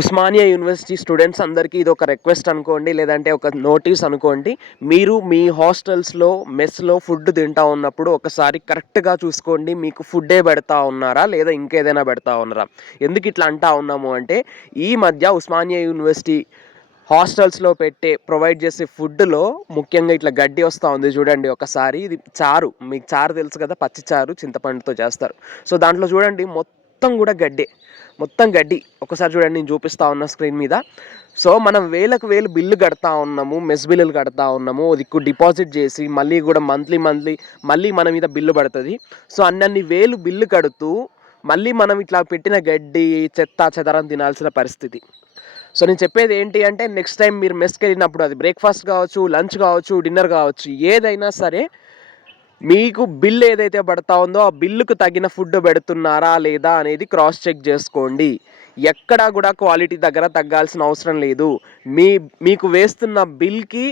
Osmania university students అందరికీ ఇది ఒక రిక్వెస్ట్ అనుకోండి లేదంటే ఒక నోటీస్ అనుకోండి. మీరు మీ హాస్టల్స్లో మెస్లో ఫుడ్ తింటా ఉన్నప్పుడు ఒకసారి కరెక్ట్గా చూసుకోండి మీకు ఫుడ్డే పెడతా ఉన్నారా లేదా ఇంకేదైనా పెడతా ఉన్నారా. ఎందుకు ఇట్లా అంటా ఉన్నాము అంటే ఈ మధ్య ఉస్మానియా యూనివర్సిటీ హాస్టల్స్లో పెట్టే ప్రొవైడ్ చేసే ఫుడ్లో ముఖ్యంగా ఇట్లా గడ్డి వస్తూ ఉంది చూడండి ఒకసారి. ఇది చారు మీకు చారు తెలుసు కదా పచ్చి చారు చింతపండుతో చేస్తారు. సో దాంట్లో చూడండి మొత్తం మొత్తం కూడా గడ్డే. మొత్తం గడ్డి. ఒకసారి చూడండి నేను చూపిస్తా ఉన్న స్క్రీన్ మీద. సో మనం వేలకు వేలు బిల్లు కడతా ఉన్నాము మెస్ బిల్లులు కడతా ఉన్నాము. దిక్కు డిపాజిట్ చేసి మళ్ళీ కూడా మంత్లీ మంత్లీ మళ్ళీ మన మీద బిల్లు పడుతుంది. సో అన్నన్ని వేలు బిల్లు కడుతూ మళ్ళీ మనం ఇట్లా పెట్టిన గడ్డి చెత్త చెదరం తినాల్సిన పరిస్థితి. సో నేను చెప్పేది ఏంటి అంటే నెక్స్ట్ టైం మీరు మెస్కి వెళ్ళినప్పుడు అది బ్రేక్ఫాస్ట్ కావచ్చు లంచ్ కావచ్చు డిన్నర్ కావచ్చు ఏదైనా సరే మీకు బిల్ ఏదైతే పడతా ఉందో ఆ బిల్లుకు తగిన ఫుడ్ పెడుతున్నారా లేదా అనేది క్రాస్ చెక్ చేసుకోండి. ఎక్కడా కూడా క్వాలిటీ దగ్గర తగ్గాల్సిన అవసరం లేదు. మీ మీకు వేస్తున్న బిల్కి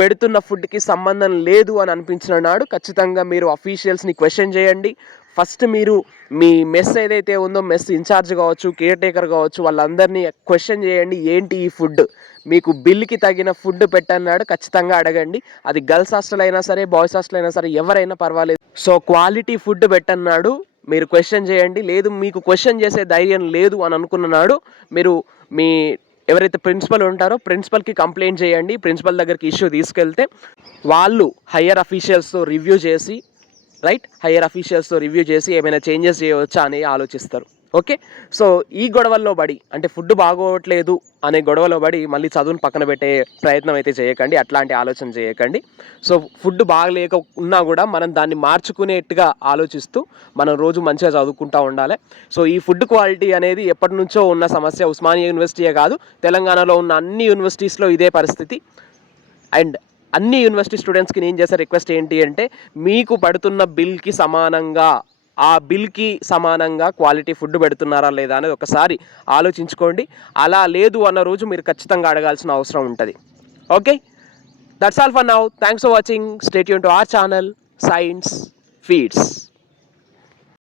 పెడుతున్న ఫుడ్కి సంబంధం లేదు అని అనిపించిన నాడు ఖచ్చితంగా మీరు అఫీషియల్స్ని క్వశ్చన్ చేయండి. ఫస్ట్ మీరు మీ మెస్ ఏదైతే ఉందో మెస్ ఇన్ఛార్జ్ కావచ్చు కేర్ టేకర్ కావచ్చు వాళ్ళందరినీ క్వశ్చన్ చేయండి ఏంటి ఈ ఫుడ్? మీకు బిల్కి తగిన ఫుడ్ పెట్టన్నాడు ఖచ్చితంగా అడగండి. అది గర్ల్స్ హాస్టల్ అయినా సరే బాయ్స్ హాస్టల్ అయినా సరే ఎవరైనా పర్వాలేదు. సో క్వాలిటీ ఫుడ్ పెట్టన్నాడు మీరు క్వశ్చన్ చేయండి. లేదు మీకు క్వశ్చన్ చేసే ధైర్యం లేదు అని అనుకున్నాడు మీరు మీ ఎవరైతే ప్రిన్సిపల్ ఉంటారో ప్రిన్సిపల్కి కంప్లైంట్ చేయండి ప్రిన్సిపల్ దగ్గరికి ఇష్యూ తీసుకెళ్తే వాళ్ళు హయ్యర్ అఫీషియల్స్తో రివ్యూ చేసి రైట్? హయ్యర్ అఫీషియల్స్తో రివ్యూ చేసి ఏమైనా చేంజెస్ చేయవచ్చా అని ఆలోచిస్తారు. ఓకే? సో ఈ గొడవల్లో పడి అంటే ఫుడ్ బాగోవట్లేదు అనే గొడవలో పడి మళ్ళీ చదువును పక్కన పెట్టే ప్రయత్నం అయితే చేయకండి. అట్లాంటి ఆలోచన చేయకండి. సో ఫుడ్ బాగలేక ఉన్నా కూడా మనం దాన్ని మార్చుకునేట్టుగా ఆలోచిస్తూ మనం రోజు మంచిగా చదువుకుంటూ ఉండాలి. సో ఈ ఫుడ్ క్వాలిటీ అనేది ఎప్పటి నుంచో ఉన్న సమస్య ఉస్మానియా యూనివర్సిటీయే కాదు తెలంగాణలో ఉన్న అన్ని యూనివర్సిటీస్లో ఇదే పరిస్థితి. అండ్ అన్ని యూనివర్సిటీ స్టూడెంట్స్కి నేను చేసే రిక్వెస్ట్ ఏంటి అంటే మీకు పడుతున్న బిల్కి సమానంగా ఆ బిల్కి సమానంగా క్వాలిటీ ఫుడ్ పెడుతున్నారా లేదా అనేది ఒకసారి ఆలోచించుకోండి. అలా లేదు అన్న రోజు మీరు ఖచ్చితంగా అడగాల్సిన అవసరం ఉంటుంది. Okay that's all for now thanks for watching stay Yoon to our channel science feeds